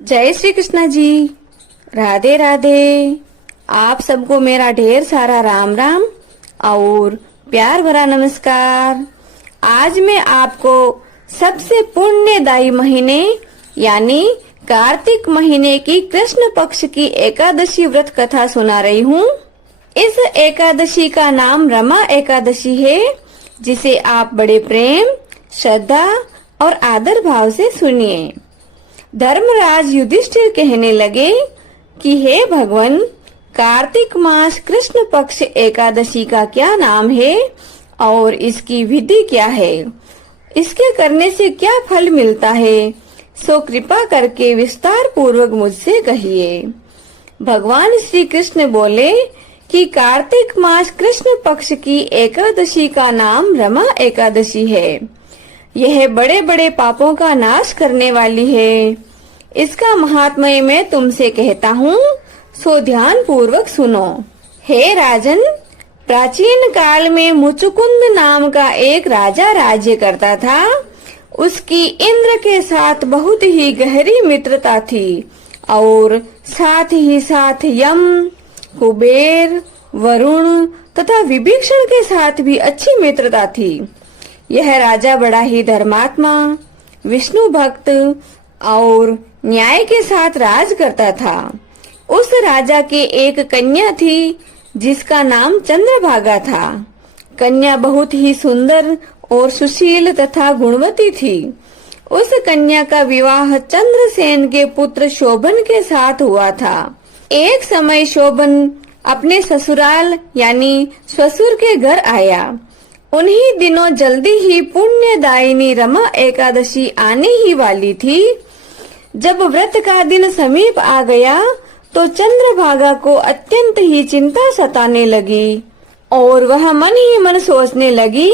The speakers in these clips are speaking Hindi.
जय श्री कृष्णा जी। राधे राधे। आप सबको मेरा ढेर सारा राम राम और प्यार भरा नमस्कार। आज मैं आपको सबसे पुण्यदायी महीने यानी कार्तिक महीने की कृष्ण पक्ष की एकादशी व्रत कथा सुना रही हूँ। इस एकादशी का नाम रमा एकादशी है, जिसे आप बड़े प्रेम, श्रद्धा और आदर भाव से सुनिए। धर्मराज युधिष्ठिर कहने लगे कि हे भगवान, कार्तिक मास कृष्ण पक्ष एकादशी का क्या नाम है और इसकी विधि क्या है, इसके करने से क्या फल मिलता है, सो कृपा करके विस्तार पूर्वक मुझसे कहिए। भगवान श्री कृष्ण बोले कि कार्तिक मास कृष्ण पक्ष की एकादशी का नाम रमा एकादशी है। यह बड़े बड़े पापों का नाश करने वाली है। इसका महात्म्य मैं तुमसे कहता हूँ, सो ध्यान पूर्वक सुनो। हे राजन, प्राचीन काल में मुचुकुंद नाम का एक राजा राज्य करता था। उसकी इंद्र के साथ बहुत ही गहरी मित्रता थी और साथ ही साथ यम, कुबेर, वरुण तथा विभीषण के साथ भी अच्छी मित्रता थी। यह राजा बड़ा ही धर्मात्मा, विष्णु भक्त और न्याय के साथ राज करता था। उस राजा के एक कन्या थी जिसका नाम चंद्रभागा था। कन्या बहुत ही सुंदर और सुशील तथा गुणवती थी। उस कन्या का विवाह चंद्रसेन के पुत्र शोभन के साथ हुआ था। एक समय शोभन अपने ससुराल यानी ससुर के घर आया। उन्हीं दिनों जल्दी ही पुण्यदायिनी रमा एकादशी आने ही वाली थी। जब व्रत का दिन समीप आ गया तो चंद्रभागा को अत्यंत ही चिंता सताने लगी और वह मन ही मन सोचने लगी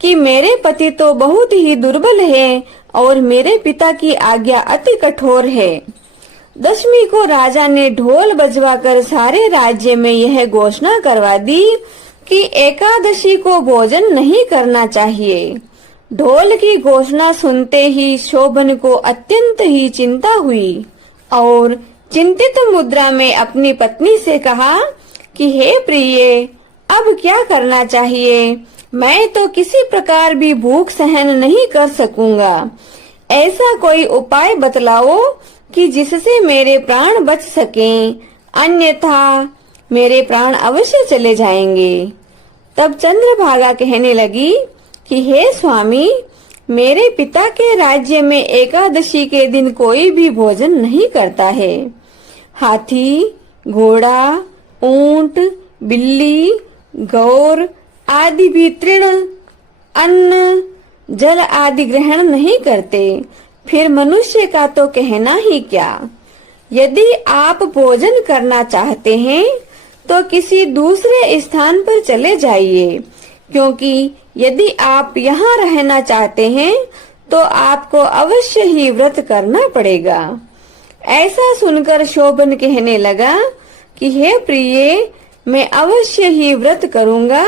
कि मेरे पति तो बहुत ही दुर्बल है और मेरे पिता की आज्ञा अति कठोर है। दशमी को राजा ने ढोल बजवाकर सारे राज्य में यह घोषणा करवा दी कि एकादशी को भोजन नहीं करना चाहिए। ढोल की घोषणा सुनते ही शोभन को अत्यंत ही चिंता हुई और चिंतित मुद्रा में अपनी पत्नी से कहा कि हे प्रिय, अब क्या करना चाहिए? मैं तो किसी प्रकार भी भूख सहन नहीं कर सकूंगा। ऐसा कोई उपाय बतलाओ कि जिससे मेरे प्राण बच सकें, अन्यथा मेरे प्राण अवश्य चले जाएंगे। तब चंद्रभागा कहने लगी कि हे स्वामी, मेरे पिता के राज्य में एकादशी के दिन कोई भी भोजन नहीं करता है। हाथी, घोड़ा, ऊंट, बिल्ली, गौर आदि भी तृण, अन्न, जल आदि ग्रहण नहीं करते। फिर मनुष्य का तो कहना ही क्या। यदि आप भोजन करना चाहते हैं तो किसी दूसरे स्थान पर चले जाइए, क्योंकि यदि आप यहाँ रहना चाहते हैं तो आपको अवश्य ही व्रत करना पड़ेगा। ऐसा सुनकर शोभन कहने लगा कि हे प्रिय, मैं अवश्य ही व्रत करूंगा।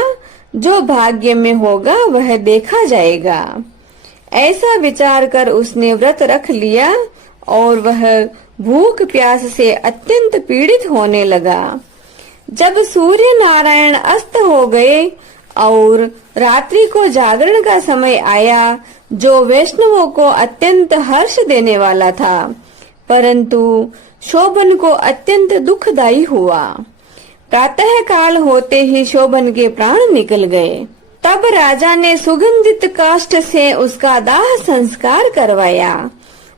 जो भाग्य में होगा वह देखा जाएगा। ऐसा विचार कर उसने व्रत रख लिया और वह भूख प्यास से अत्यंत पीड़ित होने लगा। जब सूर्य नारायण अस्त हो गए और रात्रि को जागरण का समय आया, जो वैष्णवों को अत्यंत हर्ष देने वाला था, परंतु शोभन को अत्यंत दुखदायी हुआ। प्रातः काल होते ही शोभन के प्राण निकल गए। तब राजा ने सुगंधित काष्ठ से उसका दाह संस्कार करवाया,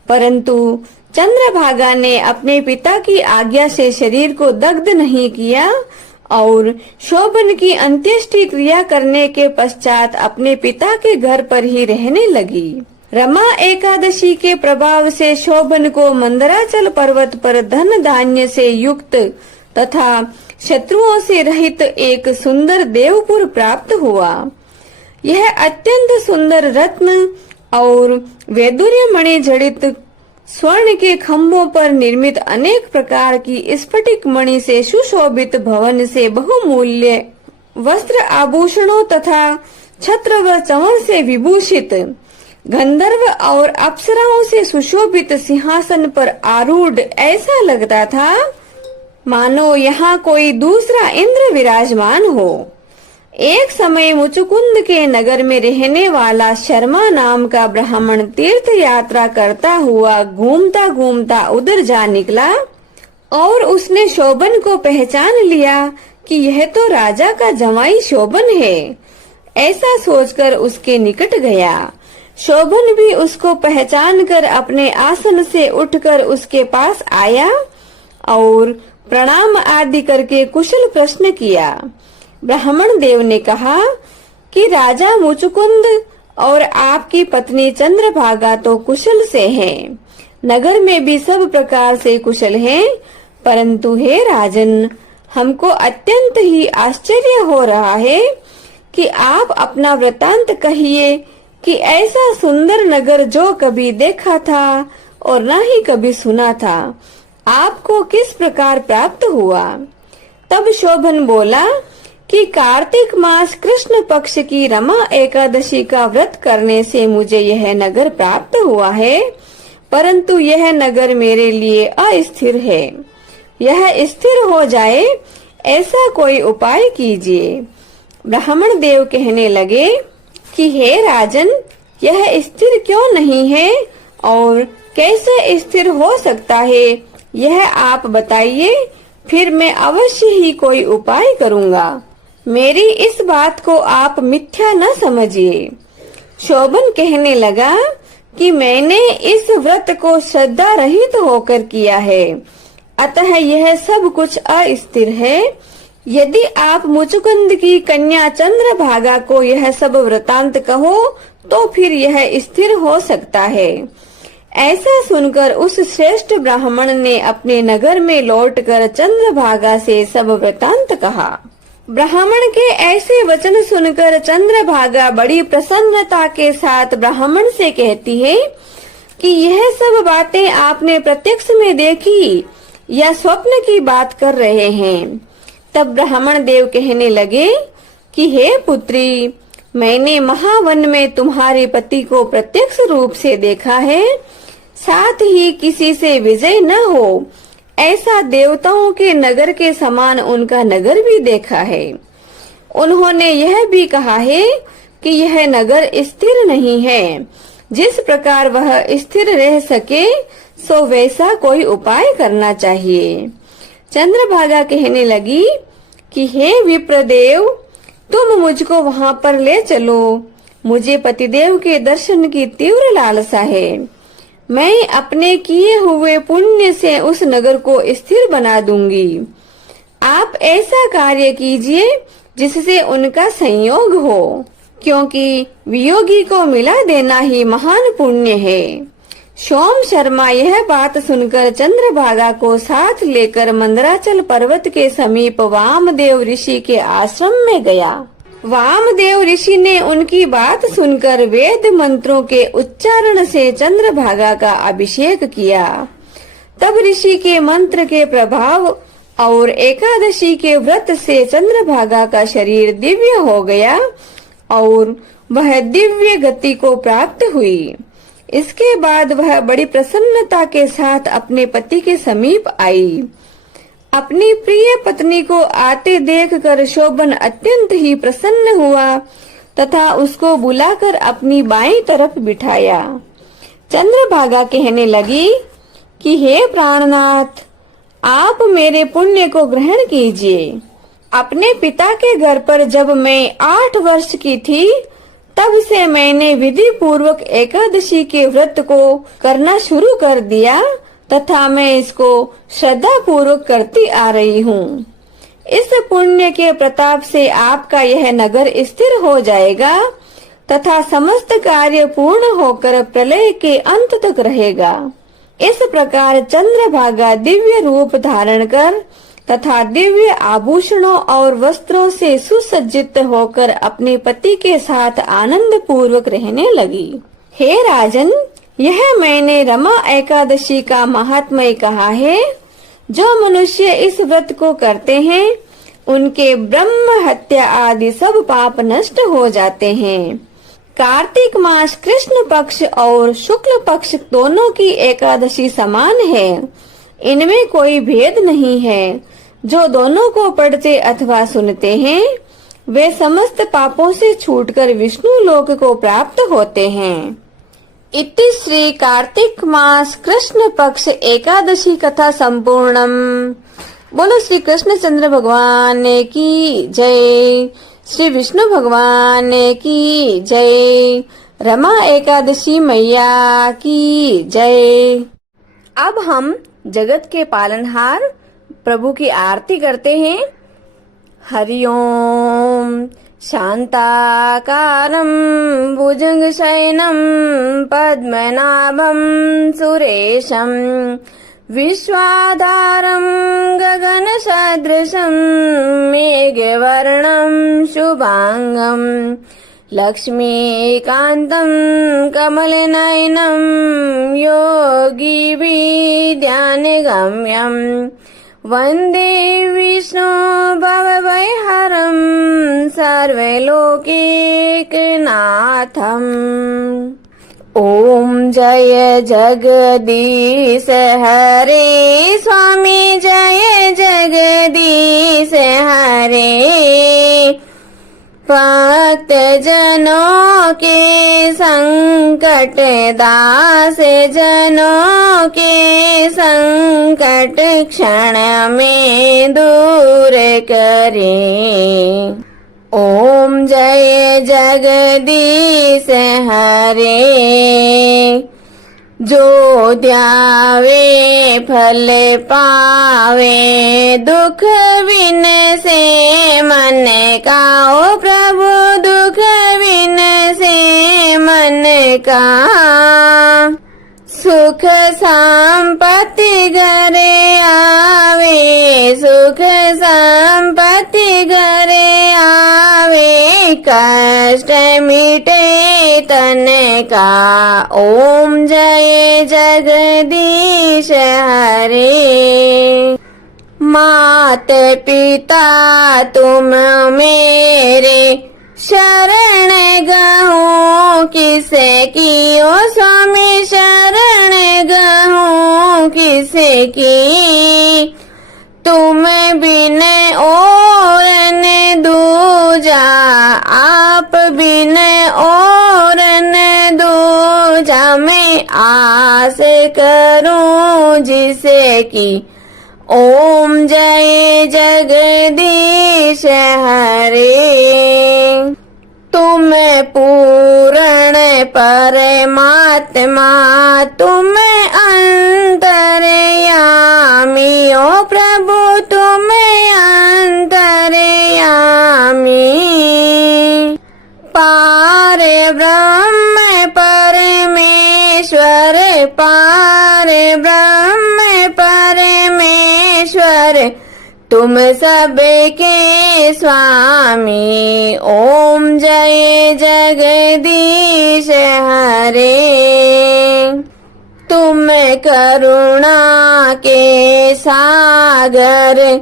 परंतु चंद्रभागा ने अपने पिता की आज्ञा से शरीर को दग्ध नहीं किया और शोभन की अंत्येष्टि क्रिया करने के पश्चात अपने पिता के घर पर ही रहने लगी। रमा एकादशी के प्रभाव से शोभन को मंदराचल पर्वत पर धन धान्य से युक्त तथा शत्रुओं से रहित एक सुंदर देवपुर प्राप्त हुआ। यह अत्यंत सुंदर रत्न और वैदुर्य मणि जड़ित स्वर्ण के खम्भों पर निर्मित अनेक प्रकार की स्फटिक मणि से सुशोभित भवन से बहुमूल्य वस्त्र आभूषणों तथा छत्र व चमन से विभूषित गंधर्व और अप्सराओं से सुशोभित सिंहासन पर आरूढ़ ऐसा लगता था मानो यहाँ कोई दूसरा इंद्र विराजमान हो। एक समय मुचुकुंद के नगर में रहने वाला शर्मा नाम का ब्राह्मण तीर्थ यात्रा करता हुआ घूमता घूमता उधर जा निकला और उसने शोभन को पहचान लिया कि यह तो राजा का जमाई शोभन है। ऐसा सोचकर उसके निकट गया। शोभन भी उसको पहचान कर अपने आसन से उठकर उसके पास आया और प्रणाम आदि करके कुशल प्रश्न किया। ब्राह्मण देव ने कहा कि राजा मुचुकुंद और आपकी पत्नी चंद्रभागा तो कुशल से हैं, नगर में भी सब प्रकार से कुशल हैं, परंतु हे राजन, हमको अत्यंत ही आश्चर्य हो रहा है कि आप अपना वृतांत कहिए कि ऐसा सुंदर नगर जो कभी देखा था और न ही कभी सुना था, आपको किस प्रकार प्राप्त हुआ। तब शोभन बोला कि कार्तिक मास कृष्ण पक्ष की रमा एकादशी का व्रत करने से मुझे यह नगर प्राप्त हुआ है, परंतु यह नगर मेरे लिए अस्थिर है। यह स्थिर हो जाए ऐसा कोई उपाय कीजिए। ब्राह्मण देव कहने लगे कि हे राजन, यह स्थिर क्यों नहीं है और कैसे स्थिर हो सकता है, यह आप बताइए, फिर मैं अवश्य ही कोई उपाय करूँगा। मेरी इस बात को आप मिथ्या न समझिए। शोभन कहने लगा कि मैंने इस व्रत को श्रद्धा रहित होकर किया है, अतः यह सब कुछ अस्थिर है। यदि आप मुचुकुंद की कन्या चंद्रभागा को यह सब वृतांत कहो तो फिर यह स्थिर हो सकता है। ऐसा सुनकर उस श्रेष्ठ ब्राह्मण ने अपने नगर में लौटकर चंद्रभागा से सब वृतांत कहा। ब्राह्मण के ऐसे वचन सुनकर चंद्रभागा बड़ी प्रसन्नता के साथ ब्राह्मण से कहती है कि यह सब बातें आपने प्रत्यक्ष में देखी या स्वप्न की बात कर रहे हैं। तब ब्राह्मण देव कहने लगे कि हे पुत्री, मैंने महावन में तुम्हारे पति को प्रत्यक्ष रूप से देखा है, साथ ही किसी से विजय न हो ऐसा देवताओं के नगर के समान उनका नगर भी देखा है। उन्होंने यह भी कहा है कि यह नगर स्थिर नहीं है, जिस प्रकार वह स्थिर रह सके सो वैसा कोई उपाय करना चाहिए। चंद्रभागा कहने लगी कि हे विप्रदेव, तुम मुझको वहां पर ले चलो, मुझे पतिदेव के दर्शन की तीव्र लालसा है। मैं अपने किए हुए पुण्य से उस नगर को स्थिर बना दूंगी। आप ऐसा कार्य कीजिए जिससे उनका संयोग हो, क्योंकि वियोगी को मिला देना ही महान पुण्य है। सोम शर्मा यह बात सुनकर चंद्रभागा को साथ लेकर मंदराचल पर्वत के समीप वामदेव ऋषि के आश्रम में गया। वामदेव ऋषि ने उनकी बात सुनकर वेद मंत्रों के उच्चारण से चंद्रभागा का अभिषेक किया। तब ऋषि के मंत्र के प्रभाव और एकादशी के व्रत से चंद्रभागा का शरीर दिव्य हो गया और वह दिव्य गति को प्राप्त हुई। इसके बाद वह बड़ी प्रसन्नता के साथ अपने पति के समीप आई। अपनी प्रिय पत्नी को आते देखकर शोभन अत्यंत ही प्रसन्न हुआ तथा उसको बुलाकर अपनी बाईं तरफ बिठाया। चंद्रभागा कहने लगी कि हे प्राणनाथ, आप मेरे पुण्य को ग्रहण कीजिए। अपने पिता के घर पर जब मैं 8 वर्ष की थी, तब से मैंने विधि पूर्वक एकादशी के व्रत को करना शुरू कर दिया तथा मैं इसको श्रद्धा पूर्वक करती आ रही हूँ। इस पुण्य के प्रताप से आपका यह नगर स्थिर हो जाएगा तथा समस्त कार्य पूर्ण होकर प्रलय के अंत तक रहेगा। इस प्रकार चंद्रभागा दिव्य रूप धारण कर तथा दिव्य आभूषणों और वस्त्रों से सुसज्जित होकर अपने पति के साथ आनंद पूर्वक रहने लगी। हे राजन, यह मैंने रमा एकादशी का महात्म्य कहा है। जो मनुष्य इस व्रत को करते हैं, उनके ब्रह्म हत्या आदि सब पाप नष्ट हो जाते हैं। कार्तिक मास कृष्ण पक्ष और शुक्ल पक्ष दोनों की एकादशी समान है। इनमें कोई भेद नहीं है। जो दोनों को पढ़ते अथवा सुनते हैं वे समस्त पापों से छूटकर विष्णु लोक को प्राप्त होते हैं। इति श्री कार्तिक मास कृष्ण पक्ष एकादशी कथा संपूर्णम। बोलो श्री कृष्णचंद्र भगवान की जय, श्री विष्णु भगवान की जय, रमा एकादशी मैया की जय। अब हम जगत के पालनहार प्रभु की आरती करते हैं। हरि ओम। शांताकारं भुजगशयनं पद्मनाभं सुरेशं विश्वाधारं गगनसदृशं मेघवर्णं शुभांगं लक्ष्मीकान्तं कमलनयनं योगिभिर्ध्यानगम्यं वन्दे विष्णु भवभयहरं सर्वलोकैकनाथम्। ओम जय जगदीश हरे स्वामी, जय जगदीश हरे। भक्त जनों के संकट, दास जनों के संकट क्षण में दूर करे। ओम जय जगदीश हरे। जो ध्यावे फल पावे, दुख बिन से मन का। ओ प्रभु दुख बिन से मन का। सुख संपत्ति घरे आवे, सुख संपत्ति घरे आवे, कष्ट मिटे तन का। ओम जय जगदीश हरे। मात पिता तुम मेरे, शरण गहूँ किसे की। ओ स्वामी शरण गहूँ किसे की। तुम बिन और न दूजा, आप बिन और न दूजा। मैं आस करूं जिसे की। ओम जय जगदीश हरे। तुम पूर्ण परमात्मा, तुम अंतर्यामी। ओ प्रभु तुम अंतर्यामी। पार ब्रह्म परमेश्वर, पार ब्रह्म परमेश्वर, तुम सबके स्वामी। ओम जय जगदीश हरे। तुम करुणा के सागर,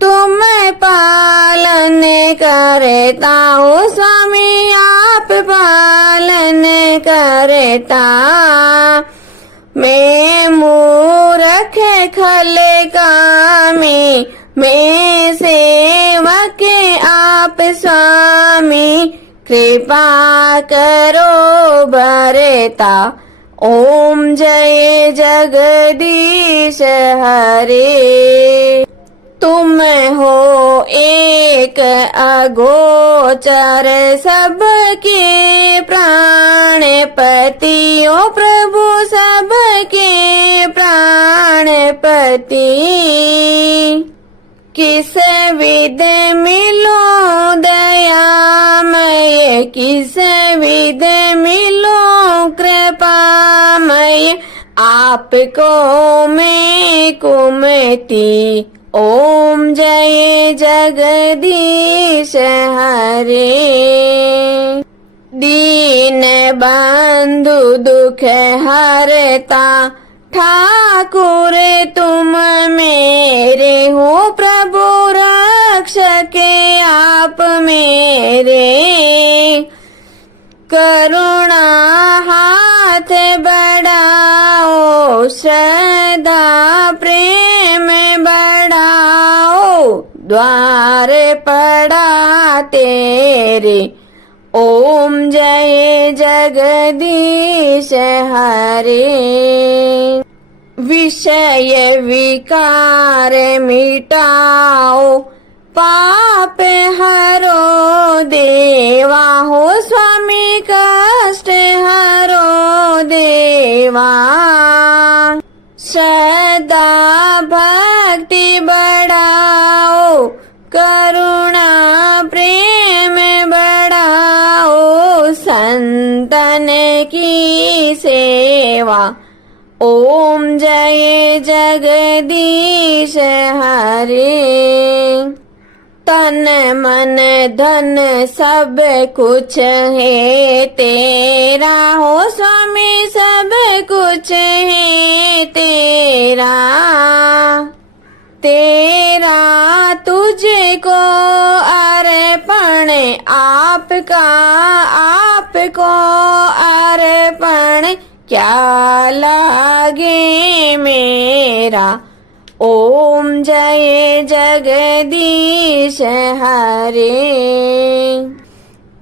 तुम पालन करता। हो स्वामी आप पालन करता। मैं मूर्ख खल कामी, मैं सेवक आप स्वामी। कृपा करो भरता। ओम जय जगदीश हरे। तुम हो एक अगोचर, सबके प्राणपति। ओ प्रभु सबके प्राणपति। किस विध मिलो दयामय, किस विध मिलो कृपामय। आपको मैं कुमति। ओम जय जगदीश हरे। दीन बंधु दुख हरता, ठाकुर तुम मेरे हो। प्रभु रक्षक आप मेरे। करुणा हाथ बढ़ाओ, श्रद्धा प्रेम बढ़ाओ, द्वार पड़ा तेरे। ओम जय जगदीश हरे। विषय विकार मिटाओ, पाप हरो देवा हो, स्वामी कष्ट हरो देवा। श्रद्धा भक्ति बढ़ाओ, करुणा प्रेम बढ़ाओ, संतन की सेवा। ओम जय जगदीश हरे। तन मन धन सब कुछ है तेरा हो, स्वामी सब कुछ है तेरा। तेरा तुझको अर्पण आपका, आपको अर्पण क्या लागे मेरा। ओम जय जगदीश हरे।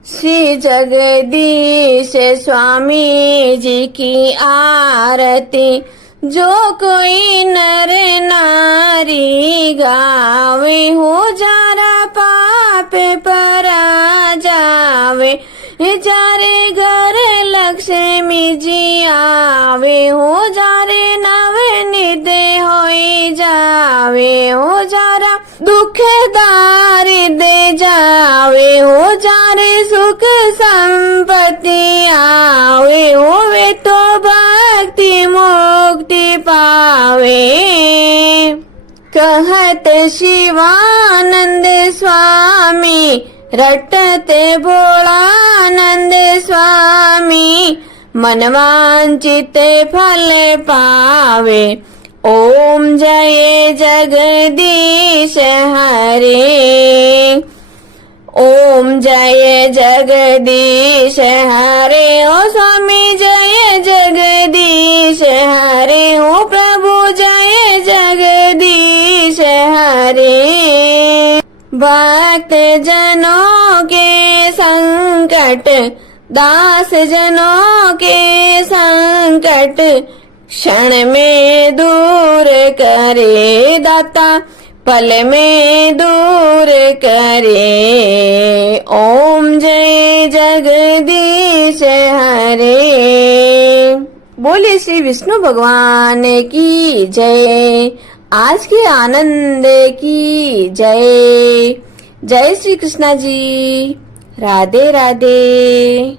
श्री जगदीश स्वामी जी की आरती जो कोई नर नारी गावे, हो जारा पाप परा जावे, जारे घर लक्ष्मी जी आवे, हो जारे नवनिध होई जावे, हो जारा दुख दारिद्र जावे, हो जारे सुख संपत्ति आवे, होवे तो भक्ति मुक्ति पावे। कहत शिवानंद स्वामी, रटते भोलानंद स्वामी, मनवांचित फल पावे। ओम जय जगदीश हरे। ओम जय जगदीश हरे। ओ स्वामी जय जगदीश हरे। ओ प्रभु जय जगदीश हरे। भक्त जनों के संकट, दास जनों के संकट, क्षण में दूर करे दाता, पल में दूर करे। ओम जय जगदीश हरे। बोले श्री विष्णु भगवान की जय। आज के आनंद की जय। जय श्री कृष्णा जी। राधे राधे।